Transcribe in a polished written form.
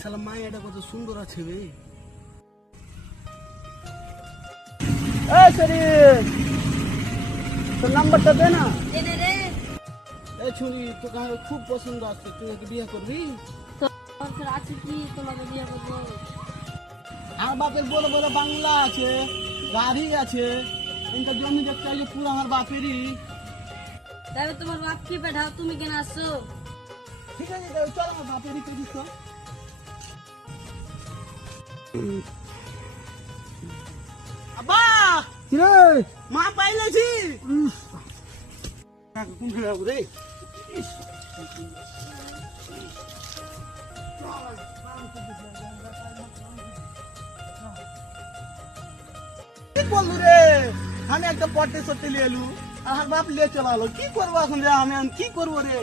শালা মায়েটা কত সুন্দর আছে বে। এই শরীফ, তোর নাম্বারটা দে না। এই ছুরি, তোকে আমার খুব পছন্দ আছে, তুই ওকে বিয়ে করবি? আছে কি তোমাকে বিয়ে করবো? আমার বাপের বড় বড় বাংলা আছে, গাড়ি আছে, এটা জমি দেখতে হয় যে পুরো আমার বাপেরই। তবে তোমার বাপ কি পাঠাও, তুমি কেন আসছো? ঠিক আছে, তাহলে চল আমার বাপেরই করিস তো। আব্বা, কি রে? মা পাইলেছি। কোন যাবো রে? কি বললু রে? আমি একটা পটে সত্যি লিয়ে এলু, আর বাপ লিয়ে চলালো। কি করবো এখন রে? আমি কি করবো রে?